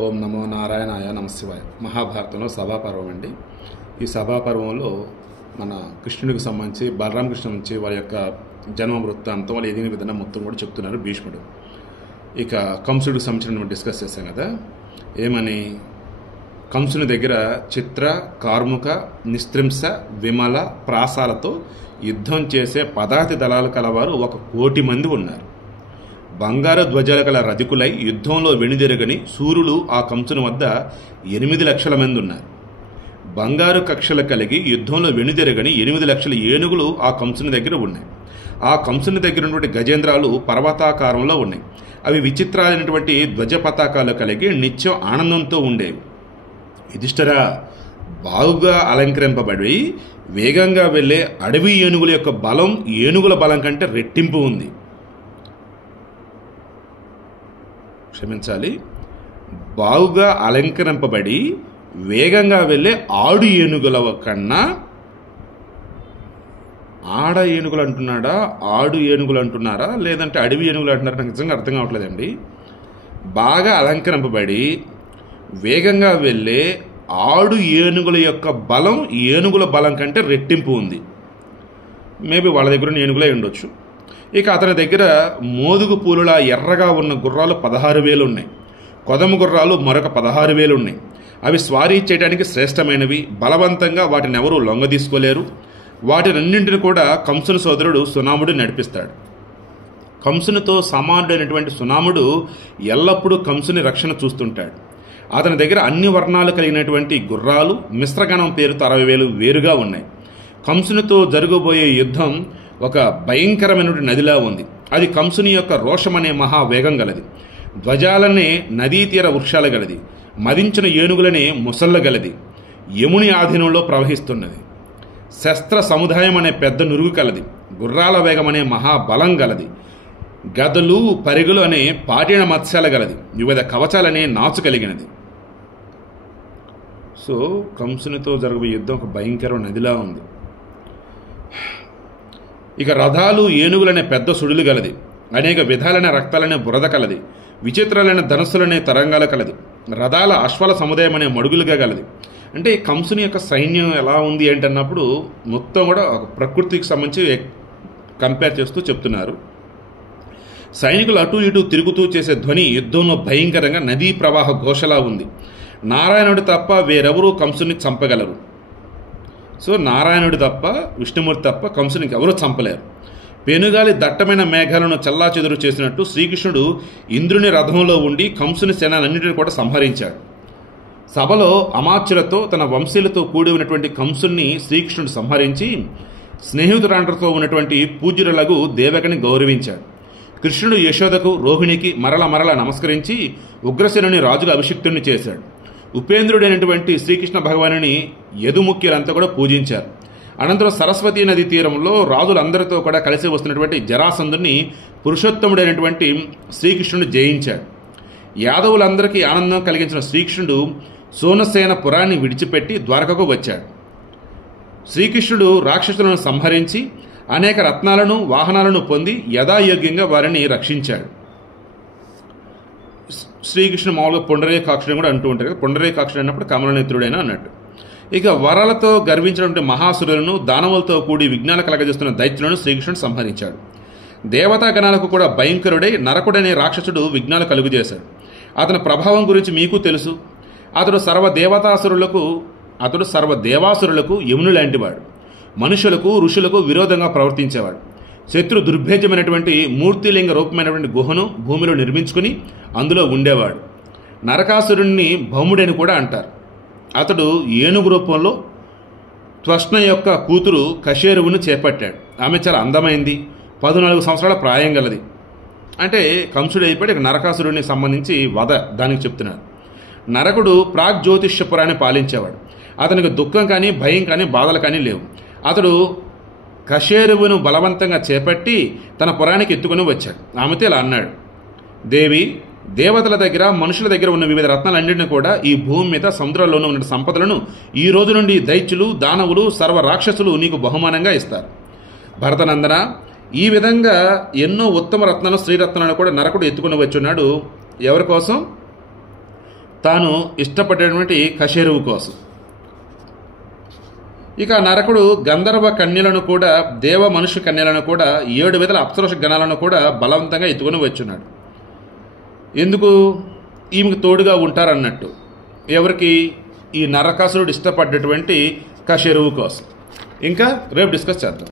ఓం నమో నారాయణాయ నమశివాయ. మహాభారతంలో సభాపర్వం అండి. ఈ సభాపర్వంలో మన కృష్ణుడికి సంబంధించి బలరామకృష్ణ నుంచి వారి యొక్క జన్మ వృత్తాంతం, వాళ్ళు ఎదిగిన విధానం మొత్తం కూడా చెప్తున్నారు భీష్ముడు. ఇక కంసుడికి సంబంధించిన డిస్కస్ చేశాం కదా. ఏమని, కంసుని దగ్గర చిత్ర, కార్ముక, నిస్త్రింస, విమల, ప్రాసాలతో యుద్ధం చేసే పదాతి దళాలు కలవారు 1,00,00,000 మంది ఉన్నారు. బంగారు ధ్వజాలు గల రధికులై యుద్ధంలో వెనుదిరగని సూర్యులు ఆ కంసుని వద్ద 8 లక్షల మంది ఉన్నారు. బంగారు కక్షలు కలిగి యుద్ధంలో వెనుదిరగని 8 లక్షల ఏనుగులు ఆ కంసుని దగ్గర ఉన్నాయి. ఆ కంసుని దగ్గర ఉన్నటువంటి గజేంద్రాలు పర్వతాకారంలో ఉన్నాయి. అవి విచిత్రాలైనటువంటి ధ్వజ పతాకాలు కలిగి నిత్యం ఆనందంతో ఉండేవి. యుధిష్ఠిరా, బాగుగా అలంకరింపబడి వేగంగా వెళ్లే అడవి ఏనుగుల యొక్క బలం ఏనుగుల బలం కంటే రెట్టింపు ఉంది. క్షమించాలి, బాగుగా అలంకరింపబడి వేగంగా వెళ్ళే ఆడు ఏనుగుల కన్నా, ఆడ ఏనుగులు అంటున్నాడా, ఆడు ఏనుగులు అంటున్నారా, లేదంటే అడవి ఏనుగులు అంటున్నారా, నాకు నిజంగా అర్థం కావట్లేదండి. బాగా అలంకరింపబడి వేగంగా వెళ్ళే ఆడు ఏనుగుల యొక్క బలం ఏనుగుల బలం కంటే రెట్టింపు ఉంది. మేబీ వాళ్ళ దగ్గర ఏనుగులే ఉండొచ్చు. ఇక అతని దగ్గర మోదుగు పూలులా ఎర్రగా ఉన్న గుర్రాలు 16,000 ఉన్నాయి. కొదమ గుర్రాలు మరొక 16,000 ఉన్నాయి. అవి స్వారీ చేయడానికి శ్రేష్టమైనవి. బలవంతంగా వాటిని ఎవరూ లొంగ తీసుకోలేరు. వాటినన్నింటిని కూడా కంసుని సోదరుడు సునాముడు నడిపిస్తాడు. కంసునితో సమానుడైనటువంటి సునాముడు ఎల్లప్పుడూ కంసుని రక్షణ చూస్తుంటాడు. అతని దగ్గర అన్ని వర్ణాలు కలిగినటువంటి గుర్రాలు మిశ్రగణం పేరుతో 60,000 వేరుగా ఉన్నాయి. కంసునితో జరగబోయే యుద్ధం ఒక భయంకరమైనటువంటి నదిలా ఉంది. అది కంసుని యొక్క రోషమనే మహావేగం గలది. ధ్వజాలనే నదీ తీర వృక్షాలు గలది. మదించిన ఏనుగులనే ముసళ్ళ గలది. యముని ఆధీనంలో ప్రవహిస్తున్నది. శస్త్ర సముదాయం అనే పెద్ద నురుగు కలది. గుర్రాల వేగం అనే మహాబలం గలది. గదలు, పరిగులు అనే పాటిన మత్స్యాల గలది. వివిధ కవచాలనే నాచు కలిగినది. సో కంసునితో జరగబోయే యుద్ధం ఒక భయంకరమైన నదిలా ఉంది. ఇక రథాలు, ఏనుగులనే పెద్ద సుడులు గలది. అనేక విధాలైన రక్తాలనే బురద కలది. విచిత్రాలైన ధనస్సులనే తరంగాల కలది. రథాల అశ్వాల సముదాయం అనే మడుగులుగా గలది. అంటే కంసుని యొక్క సైన్యం ఎలా ఉంది ఏంటన్నప్పుడు మొత్తం కూడా ఒక ప్రకృతికి సంబంధించి కంపేర్ చేస్తూ చెప్తున్నారు. సైనికులు అటు ఇటు తిరుగుతూ చేసే ధ్వని యుద్ధంలో భయంకరంగా నదీ ప్రవాహ ఘోషలా ఉంది. నారాయణుడు తప్ప వేరెవరూ కంసుని చంపగలరు. సో నారాయణుడు తప్ప, విష్ణుమూర్తి తప్ప కంసునికి ఎవరూ చంపలేరు. పెనుగాలి దట్టమైన మేఘాలను చల్లాచెదురు చేసినట్టు శ్రీకృష్ణుడు ఇంద్రుని రథంలో ఉండి కంసుని సేనలన్నింటినీ కూడా సంహరించాడు. సభలో అమాత్యులతో తన వంశీలతో కూడి ఉన్నటువంటి కంసుని శ్రీకృష్ణుడు సంహరించి స్నేహితురాండ్రతో ఉన్నటువంటి పూజ్యులగు దేవకిని గౌరవించాడు. కృష్ణుడు యశోదకు, రోహిణికి మరల నమస్కరించి ఉగ్రసేనుని రాజుగా అభిషిక్తుని చేశాడు. ఉపేంద్రుడైనటువంటి శ్రీకృష్ణ భగవానుని యదుముఖ్యులంతా కూడా పూజించారు. అనంతరం సరస్వతీ నది తీరంలో రాజులందరితో కూడా కలిసి వస్తున్నటువంటి జరాసంధుని పురుషోత్తముడైనటువంటి శ్రీకృష్ణుడు జయించాడు. యాదవులందరికీ ఆనందం కలిగించిన శ్రీకృష్ణుడు సోనసేన పురాన్ని విడిచిపెట్టి ద్వారకకు వచ్చాడు. శ్రీకృష్ణుడు రాక్షసులను సంహరించి అనేక రత్నాలను, వాహనాలను పొంది యథాయోగ్యంగా వారిని రక్షించాడు. శ్రీకృష్ణుడు మామూలుగా పుండరీకాక్షుడు కూడా అంటూ ఉంటారు కదా. పుండరీకాక్షుడు అన్నప్పుడు కమలనేత్రుడైనా అన్నట్టు. ఇక వరాలతో గర్వించినటువంటి మహాసురులను, దానవులతో కూడి విఘ్నాలు కలగజేస్తున్న దైత్యులను శ్రీకృష్ణుడు సంహరించాడు. దేవతాగణాలకు కూడా భయంకరుడై నరకుడనే రాక్షసుడు విఘ్నాలు కలుగజేశాడు. అతని ప్రభావం గురించి మీకు తెలుసు. అతడు సర్వదేవాసురులకు యముని లాంటివాడు. మనుషులకు, ఋషులకు విరోధంగా ప్రవర్తించేవాడు. శత్రు దుర్భేద్యమైనటువంటి మూర్తిలింగ రూపమైనటువంటి గుహను భూమిలో నిర్మించుకుని అందులో ఉండేవాడు. నరకాసురుణ్ణి భౌముడని కూడా అంటారు. అతడు ఏనుగు రూపంలో త్వష్ణ యొక్క కూతురు కశేరువును చేపట్టాడు. ఆమె చాలా అందమైంది, 14 సంవత్సరాల ప్రాయం గలది. అంటే కంసుడు అయిపోయి నరకాసురుడిని సంబంధించి వధ దానికి చెప్తున్నారు. నరకుడు ప్రాగ్జ్యోతిష్యపురాన్ని పాలించేవాడు. అతనికి దుఃఖం కానీ, భయం కానీ, బాధలు కానీ లేవు. అతడు కశేరువును బలవంతంగా చేపట్టి తన పురానికి ఎత్తుకుని వచ్చాడు. ఆమెతో ఇలా అన్నాడు: దేవి, దేవతల దగ్గర, మనుషుల దగ్గర ఉన్న వివిధ రత్నాలన్నింటినీ కూడా, ఈ భూమి మీద సముద్రాల్లోనూ ఉన్న సంపదలను ఈ రోజు నుండి దైత్యులు, దానవులు, సర్వ రాక్షసులు నీకు బహుమానంగా ఇస్తారు. భరతనందన, ఈ విధంగా ఎన్నో ఉత్తమ రత్నాలు, శ్రీరత్నాలను కూడా నరకుడు ఎత్తుకుని వచ్చున్నాడు. ఎవరి కోసం? తాను ఇష్టపడేటువంటి కశేరువు కోసం. ఇక నరకుడు గంధర్వ కన్యలను కూడా, దేవ మనుష్య కన్యలను కూడా, 7 విధుల అప్సరస గణాలను కూడా బలవంతంగా ఎత్తుకుని వచ్చున్నాడు. ఎందుకు? ఈమెకు తోడుగా ఉంటారన్నట్టు. ఎవరికి? ఈ నరకాసురుడు ఇష్టపడ్డటువంటి కశేరువు కోసం. ఇంకా రేపు డిస్కస్ చేద్దాం.